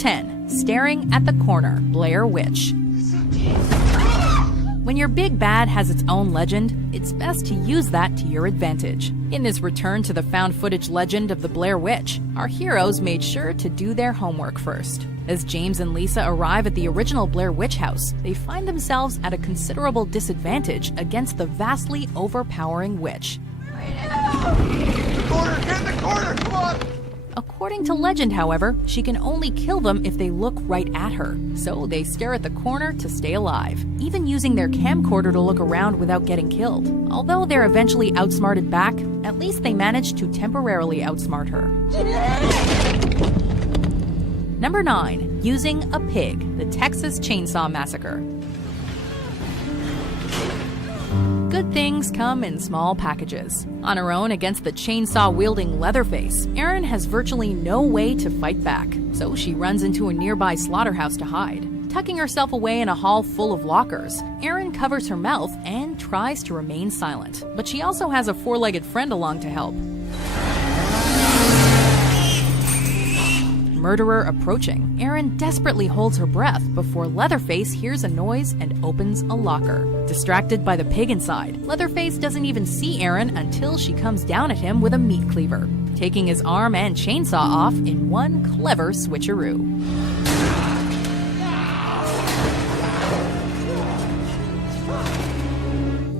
10. Staring at the corner, Blair Witch. When your big bad has its own legend, it's best to use that to your advantage. In this return to the found footage legend of the Blair Witch, our heroes made sure to do their homework first. As James and Lisa arrive at the original Blair Witch house, they find themselves at a considerable disadvantage against the vastly overpowering witch. Get in the corner, come on! According to legend, however, she can only kill them if they look right at her, so they stare at the corner to stay alive, even using their camcorder to look around without getting killed. Although they're eventually outsmarted back, at least they managed to temporarily outsmart her. Number 9. Using a pig, the Texas Chainsaw Massacre. Good things come in small packages. On her own against the chainsaw-wielding Leatherface, Erin has virtually no way to fight back, so she runs into a nearby slaughterhouse to hide. Tucking herself away in a hall full of lockers, Erin covers her mouth and tries to remain silent. But she also has a four-legged friend along to help. Murderer approaching, Erin desperately holds her breath before Leatherface hears a noise and opens a locker. Distracted by the pig inside, Leatherface doesn't even see Erin until she comes down at him with a meat cleaver, taking his arm and chainsaw off in one clever switcheroo.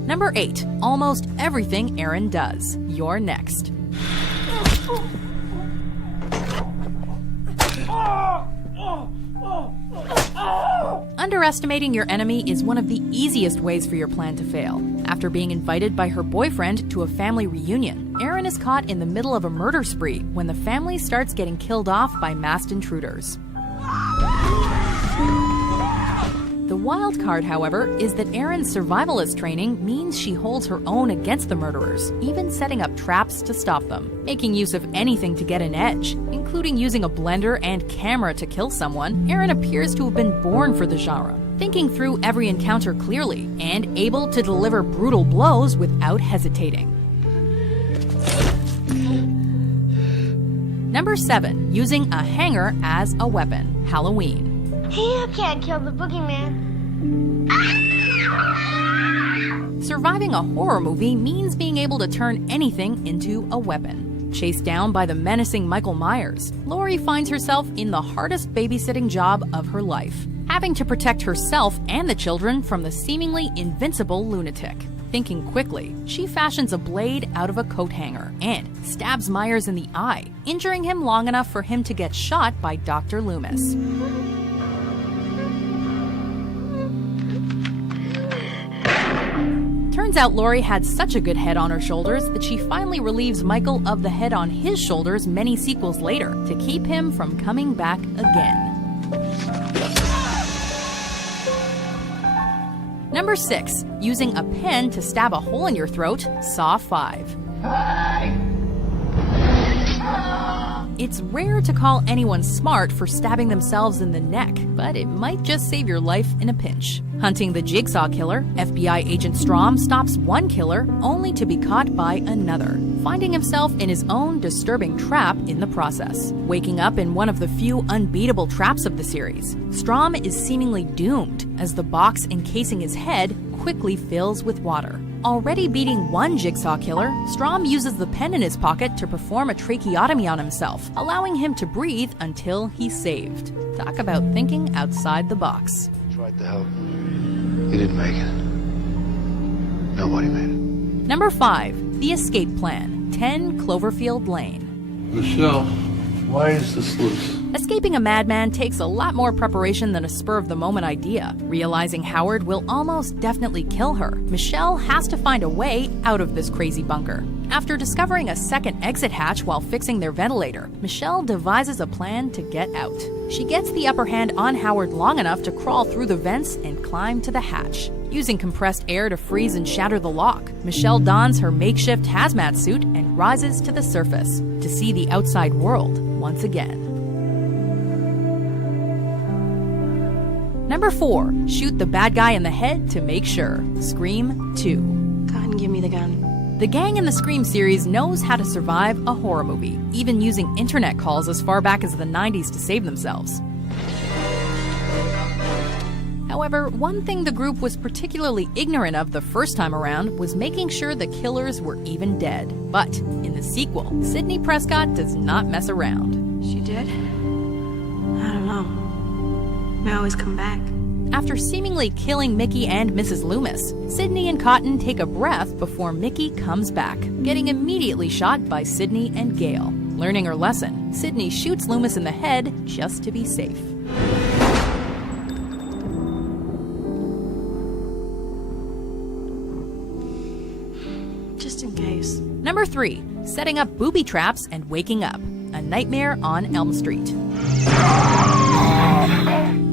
Number 8. Almost everything Erin does. You're next. Underestimating your enemy is one of the easiest ways for your plan to fail. After being invited by her boyfriend to a family reunion, Erin is caught in the middle of a murder spree when the family starts getting killed off by masked intruders. The wild card, however, is that Erin's survivalist training means she holds her own against the murderers, even setting up traps to stop them. Making use of anything to get an edge, including using a blender and camera to kill someone, Erin appears to have been born for the genre, thinking through every encounter clearly and able to deliver brutal blows without hesitating. Number 7. Using a hanger as a weapon. Halloween. You can't kill the boogeyman. Surviving a horror movie means being able to turn anything into a weapon. Chased down by the menacing Michael Myers, Laurie finds herself in the hardest babysitting job of her life, having to protect herself and the children from the seemingly invincible lunatic. Thinking quickly, she fashions a blade out of a coat hanger and stabs Myers in the eye, injuring him long enough for him to get shot by Dr. Loomis. Turns out Laurie had such a good head on her shoulders that she finally relieves Michael of the head on his shoulders many sequels later to keep him from coming back again. Number 6. Using a pen to stab a hole in your throat. Saw 5. It's rare to call anyone smart for stabbing themselves in the neck, but it might just save your life in a pinch. Hunting the Jigsaw Killer, FBI agent Strom stops one killer only to be caught by another, finding himself in his own disturbing trap in the process. Waking up in one of the few unbeatable traps of the series, Strom is seemingly doomed as the box encasing his head quickly fills with water. Already beating one Jigsaw Killer, Strom uses the pen in his pocket to perform a tracheotomy on himself, allowing him to breathe until he's saved. Talk about thinking outside the box. Tried to help. You didn't make it. Nobody made it. Number 5. The Escape Plan. 10 Cloverfield Lane. Michelle, why is this loose? Escaping a madman takes a lot more preparation than a spur-of-the-moment idea. Realizing Howard will almost definitely kill her, Michelle has to find a way out of this crazy bunker. After discovering a second exit hatch while fixing their ventilator, Michelle devises a plan to get out. She gets the upper hand on Howard long enough to crawl through the vents and climb to the hatch. Using compressed air to freeze and shatter the lock, Michelle dons her makeshift hazmat suit and rises to the surface to see the outside world once again. Number 4. Shoot the bad guy in the head to make sure. Scream 2. Go ahead and give me the gun. The gang in the Scream series knows how to survive a horror movie, even using internet calls as far back as the 90s to save themselves. However, one thing the group was particularly ignorant of the first time around was making sure the killers were even dead. But in the sequel, Sidney Prescott does not mess around. She did? I don't know. They always come back. After seemingly killing Mickey and Mrs. Loomis, Sidney and Cotton take a breath before Mickey comes back, getting immediately shot by Sidney and Gale. Learning her lesson, Sidney shoots Loomis in the head just to be safe. Just in case. Number 3. Setting up booby traps and waking up. A Nightmare on Elm Street.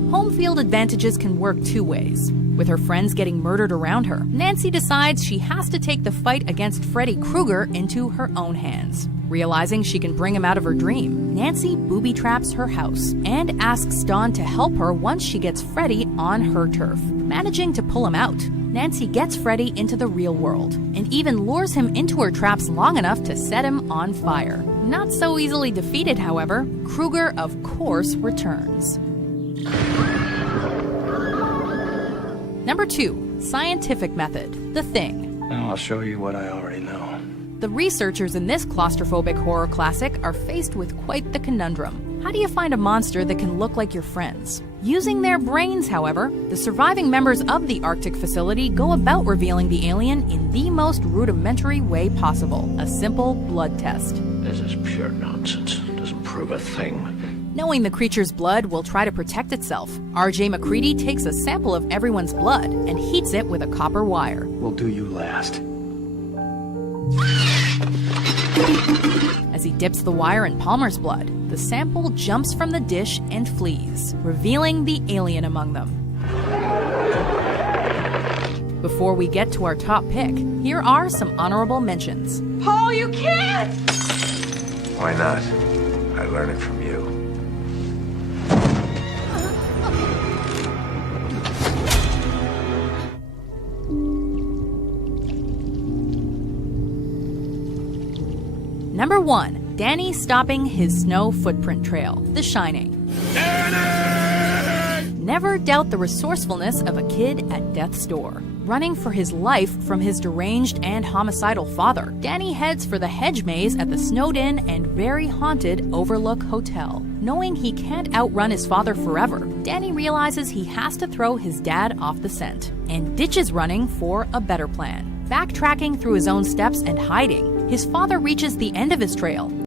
Home field advantages can work two ways. With her friends getting murdered around her, Nancy decides she has to take the fight against Freddy Krueger into her own hands. Realizing she can bring him out of her dream, Nancy booby traps her house and asks Dawn to help her once she gets Freddy on her turf. Managing to pull him out, Nancy gets Freddy into the real world and even lures him into her traps long enough to set him on fire. Not so easily defeated, however, Krueger of course returns. Number 2. Scientific method. The Thing. Now I'll show you what I already know. The researchers in this claustrophobic horror classic are faced with quite the conundrum. How do you find a monster that can look like your friends? Using their brains, however, the surviving members of the Arctic facility go about revealing the alien in the most rudimentary way possible: a simple blood test. This is pure nonsense. It doesn't prove a thing. Knowing the creature's blood will try to protect itself, R.J. McCready takes a sample of everyone's blood and heats it with a copper wire. We'll do you last. As he dips the wire in Palmer's blood, the sample jumps from the dish and flees, revealing the alien among them. Before we get to our top pick, here are some honorable mentions. Paul, you can't! Why not? I learned it from you. Number 1. Danny stopping his snow footprint trail. The Shining. Danny! Never doubt the resourcefulness of a kid at death's door. Running for his life from his deranged and homicidal father, Danny heads for the hedge maze at the snowed-in and very haunted Overlook Hotel. Knowing he can't outrun his father forever, Danny realizes he has to throw his dad off the scent and ditches running for a better plan. Backtracking through his own steps and hiding, his father reaches the end of his trail,